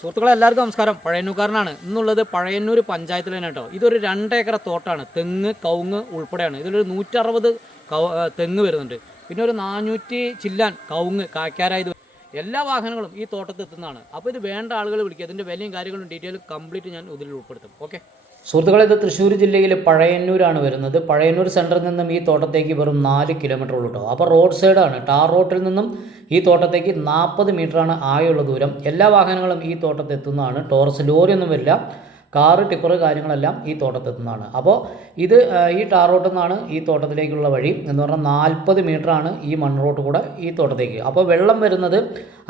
സുഹൃത്തുക്കളെ എല്ലാവർക്കും നമസ്കാരം. പഴയന്നൂക്കാരനാണ് ഇന്നുള്ളത് പഴയന്നൂർ പഞ്ചായത്തിൽ തന്നെ കേട്ടോ. ഇതൊരു രണ്ടേക്കറ തോട്ടാണ്. തെങ്ങ് കവുങ്ങ് ഉൾപ്പെടെയാണ്. ഇതിലൊരു നൂറ്ററുപത് തെങ്ങ് വരുന്നുണ്ട്. പിന്നെ ഒരു നാനൂറ്റി ചില്ലാൻ കവുങ്ങ് കായ്ക്കാരായത് എല്ലാ വാഹനങ്ങളും ഈ തോട്ടത്തിൽ എത്തുന്നതാണ്. അപ്പോൾ ഇത് വേണ്ട ആളുകൾ വിളിക്കുക. ഇതിന്റെ വിലയും കാര്യങ്ങളും ഡീറ്റെയിൽ കംപ്ലീറ്റ് ഞാൻ ഇതിൽ ഉൾപ്പെടുത്തും. ഓക്കെ സുഹൃത്തുക്കളെ ഇത് തൃശ്ശൂർ ജില്ലയിലെ പഴയന്നൂരാണ് വരുന്നത്. പഴയന്നൂർ സെന്ററിൽ നിന്നും ഈ തോട്ടത്തേക്ക് വെറും നാല് കിലോമീറ്റർ ഉള്ളൂ കേട്ടോ അപ്പോൾ റോഡ് സൈഡാണ്. ടാർ റോട്ടിൽ നിന്നും ഈ തോട്ടത്തേക്ക് നാൽപ്പത് മീറ്ററാണ് ആയുള്ള ദൂരം. എല്ലാ വാഹനങ്ങളും ഈ തോട്ടത്തെത്തുന്നതാണ് ടോറസ് ലോറിയൊന്നും വരില്ല. കാറ് ടിപ്പർ കാര്യങ്ങളെല്ലാം ഈ തോട്ടത്തിൽ നിന്നാണ് അപ്പോൾ ഇത് ഈ ടാർ റോട്ടിൽ നിന്നാണ് ഈ തോട്ടത്തിലേക്കുള്ള വഴി. എന്ന് പറഞ്ഞാൽ നാൽപ്പത് ആണ് ഈ മൺ റോട്ട് കൂടെ ഈ തോട്ടത്തേക്ക്. അപ്പോൾ വെള്ളം വരുന്നത്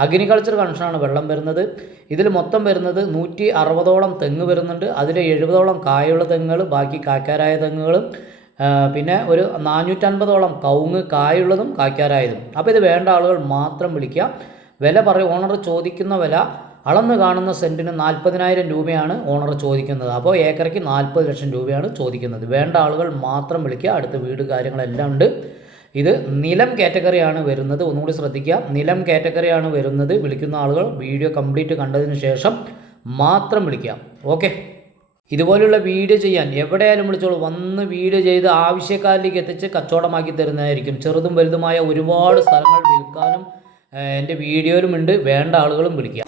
അഗ്രികൾച്ചർ കണക്ഷനാണ് വെള്ളം വരുന്നത്. ഇതിൽ മൊത്തം വരുന്നത് നൂറ്റി അറുപതോളം തെങ്ങ് വരുന്നുണ്ട്. അതിൽ എഴുപതോളം കായുള്ള തെങ്ങുകൾ ബാക്കി കാക്കാരായ തെങ്ങുകളും പിന്നെ ഒരു നാനൂറ്റൻപതോളം കവുങ്ങ് കായുള്ളതും കായ്ക്കാരായതും. അപ്പോൾ ഇത് വേണ്ട ആളുകൾ മാത്രം വിളിക്കുക. വില പറയും ഓണർ ചോദിക്കുന്ന വില അളന്ന് കാണുന്ന സെന്റിന് നാൽപ്പതിനായിരം രൂപയാണ് ഓണർ ചോദിക്കുന്നത്. അപ്പോൾ ഏക്കറയ്ക്ക് നാൽപ്പത് ലക്ഷം രൂപയാണ് ചോദിക്കുന്നത്. വേണ്ട ആളുകൾ മാത്രം വിളിക്കുക. അടുത്ത വീട് കാര്യങ്ങളെല്ലാം ഉണ്ട്. ഇത് നിലം കാറ്റഗറിയാണ് വരുന്നത്. ഒന്നുകൂടി ശ്രദ്ധിക്കുക. നിലം കാറ്റഗറിയാണ് വരുന്നത്. വിളിക്കുന്ന ആളുകൾ വീഡിയോ കംപ്ലീറ്റ് കണ്ടതിന് ശേഷം മാത്രം വിളിക്കാം ഓക്കെ? ഇതുപോലുള്ള വീഡിയോ ചെയ്യാൻ എവിടെയായാലും വിളിച്ചോളൂ. വന്ന് വീഡിയോ ചെയ്ത് ആവശ്യക്കാരിലേക്ക് എത്തിച്ച് കച്ചവടമാക്കി തരുന്നതായിരിക്കും. ചെറുതും വലുതുമായ ഒരുപാട് സ്ഥലങ്ങൾ വിൽക്കാനും എന്റെ വീഡിയോയിലുമുണ്ട് വേണ്ട ആളുകളും വിളിക്കുക.